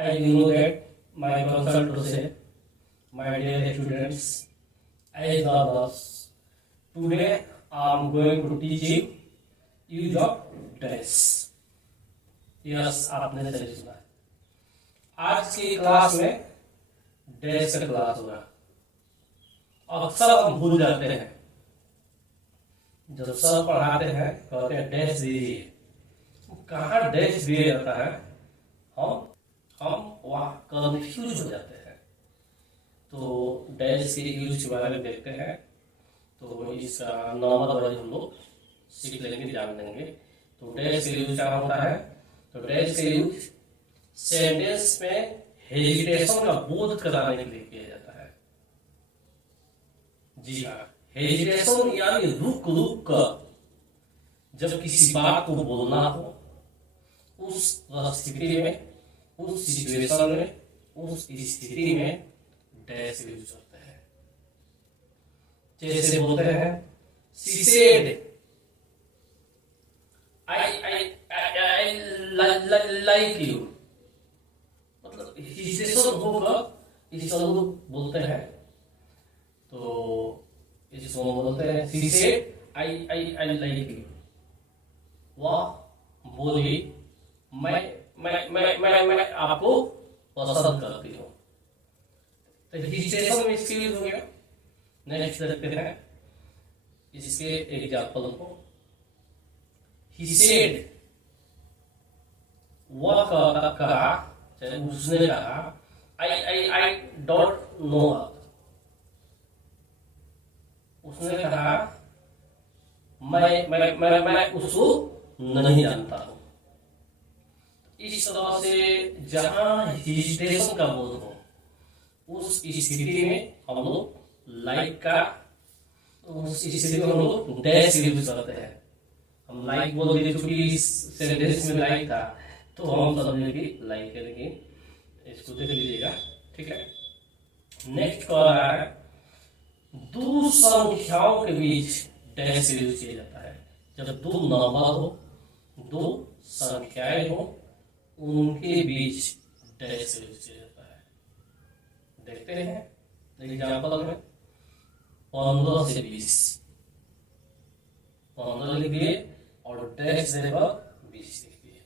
As you know that my concern to say, my dear students, as the boss, today I am going to teach you use of dash. Yes, आपने सही सुना। आज की class में dash का class होगा। अक्सर हम भूल जाते हैं, जब सर पढ़ाते हैं कहते हैं डैश दीजिए, कहाँ डैश दिया जाता है, हम वहाँ कंफ्यूज हो जाते हैं। तो डैश के यूज के बारे में देखते हैं, तो इसका नॉर्मल वाइज हम लोग सीख लेंगे, जान लेंगे। तो डैश के यूज क्या होता है? तो डैश के यूज सेंटेंस में हेजिटेशन का बोध कराने के लिए किया जाता है। जी हाँ, हेजिटेशन यानी रुक रुक कर जब किसी बात को बोलना हो, उस स्थिति में, उस सिचुएशन में, उस स्थिति में डैश यूज होता है। जैसे बोलते हैं she said I like you, मतलब हिस्सेशन होकर इस लोग बोलते हैं। तो इसको बोलते हैं she said I like you, वह बोली मैं आपको पसंद करती हूँ। तो हिस्सेशन में इसके यूज हो गया। नेक्स्ट देखते हैं इसके एग्जाम्पल को। He said, वह कहा, उसने कहा I don't know her, उसने कहा मैं उसको नहीं जानता हूँ। इस तरह से जहां हेजिटेशन का बोध हो, उस स्थिति में हम लोग लाइक का, उस स्थिति में हम लोग डैश यूज करते हैं। हम लाइक बोल दिए क्योंकि इस सेंटेंस में लाइक था, तो हम समझे कि लाइक है, लेकिन इसको देख लीजिएगा, ठीक है। नेक्स्ट कह रहा है दो संख्याओं के बीच डैश यूज किया जाता है। जब दो नंबर हो, दो संख्याएं हो, उनके बीच डैश यूज किया जाता है। देखते हैं एग्जाम्पल में 15 से 20, 15 लिख दिए और डैश देकर 20 लिख दिए।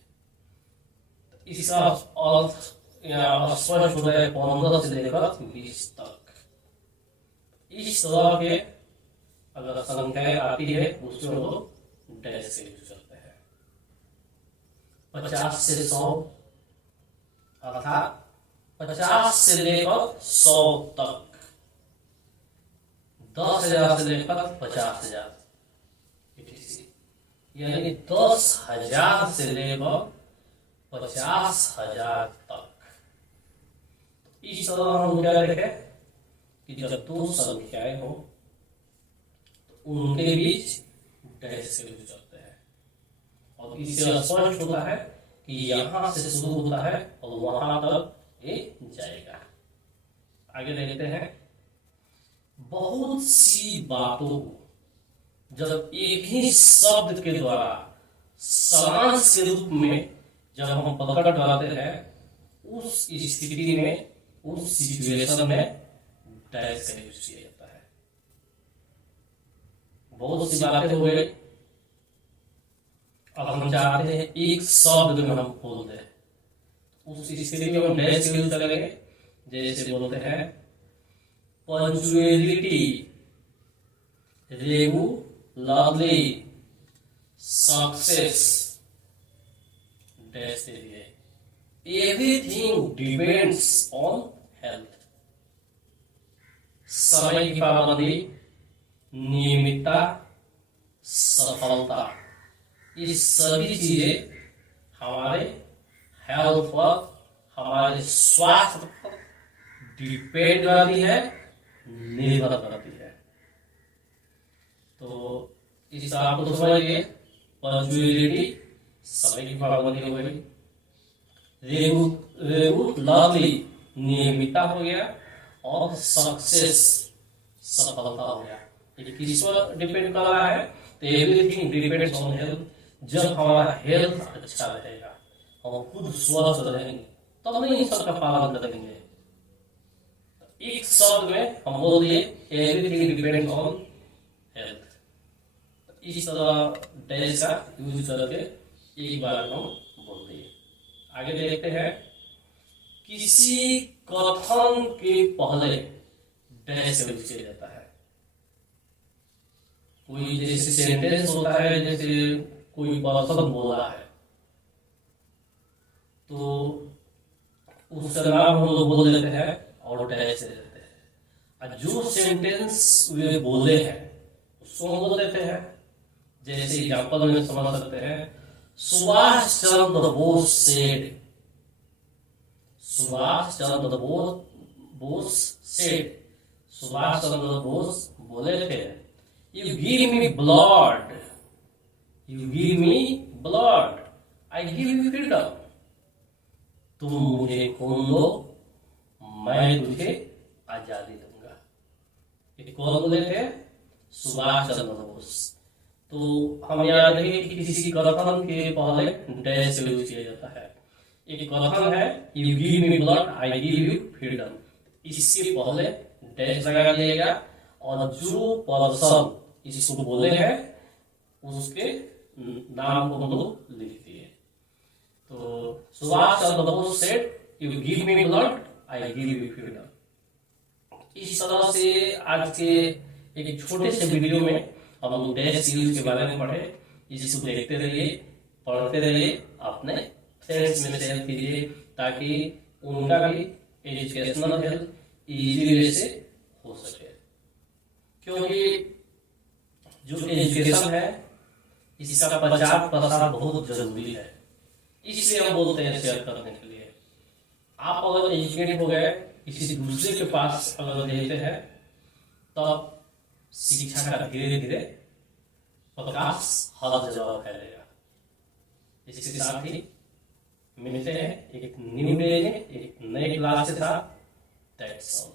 इसका अर्थ यहाँ स्पष्ट हो गया, 15 से लेकर 20 तक। इस तरह के अगर संख्याएं आती है, उसमें लोग डैश से यूज करते हैं। 50 से 100 अर्थात 50 से लेकर 100 तक, 10,000 से लेकर 50,000, यानी 10,000 से लेकर 50,000 तक। इस तरह हम क्या देखें कि जब दो संख्याएं हो, तो उनके बीच डैश से यूज करते हैं। और इससे स्पष्ट होता है कि यहां से शुरू होता है और वहां तक ये जाएगा। आगे देखते हैं, बहुत सी बातों को जब एक ही शब्द के द्वारा सारांश के रूप में जब हम पकड़ पाते हैं, उस स्थिति में, उस सिचुएशन में डैश का यूज किया जाता है। बहुत सी बातें हो गई, अब हम चाहते हैं एक शब्द में हम बोल दें, उस स्थिति में हम डैश का यूज करेंगे। जैसे बोलते हैं पंक्चुअलिटी, रेगुलरली, सक्सेस, डैश दे दिए। एवरीथिंग डिपेंड्स ऑन हेल्थ, समय की पाबंदी, नियमितता, सफलता, ये सभी चीजें हमारे हेल्थ पर, हमारे स्वास्थ्य पर डिपेंड करती है, निर्भर करती है। तो इस आपको तो समझिए, पंक्चुअलिटी समय की पाबंदी हो गई, रेगुलरली नियमितता हो गया, और सक्सेस सफलता हो गया। ये किस पर डिपेंड कर रहा है? तो एवरीथिंग डिपेंड्स ऑन हेल्थ। जब हमारा हेल्थ अच्छा रहेगा, हम खुद स्वस्थ रहेंगे, तब नहीं इन सबका पालन करेंगे। एक शब्द में हम बोल दिए एवरीथिंग डिपेंड्स ऑन हेल्थ। इस तरह डैश का यूज करके एक बार हम बोल दिए। आगे देखते हैं, किसी कथन के पहले डैश यूज किया जाता है। कोई जैसे सेंटेंस होता है, जैसे कोई पर्सन बोला है तो उसका नाम हम लोग बोल देते हैं और डैश दे देते हैं। और जो सेंटेंस वे बोले हैं उसको हम बोल देते हैं। जैसे एग्जाम्पल में समझ सकते हैं, सुभाष चंद्र बोस सेड। सुभाष चंद्र बोस सेड, सुभाष चंद्र बोस बोले थे, you give me blood, you give me blood, I give you freedom. तुम मुझे खून दो, मैं तुझे आजादी दूंगा। ये कौन बोले थे? सुभाष चंद्र बोस। तो हम याद रखें कि किसी कथन के पहले डैश यूज किया जाता है। एक कथन है, you give me blood, I give you freedom, इसके पहले डैश लगा दिएगा और जो पर्सन इसको बोले हैं उसके नाम को हम लोग लिख दिए। तो Subhash Chandra Bose said, you give me blood, I give you freedom. इस तरह से आज के एक छोटे से वीडियो में हम लोग डैश यूज के बारे में पढ़े। इसको देखते रहिए, पढ़ते रहिए, अपने फ्रेंड्स में शेयर कीजिए ताकि उनका भी एजुकेशनल हेल्थ इजीली वे से हो सके। क्योंकि जो एजुकेशन है इसका प्रचार प्रसार बहुत जरूरी है, इसलिए हम बोलते हैं शेयर करने के लिए। आप अगर एजुकेटेड हो गए, किसी दूसरे के पास अगर देते हैं, तब शिक्षा का धीरे धीरे प्रकाश हर जगह फैलेगा। इसके साथ ही मिलते हैं एक न्यू डे में एक नए क्लास के साथ। That's all.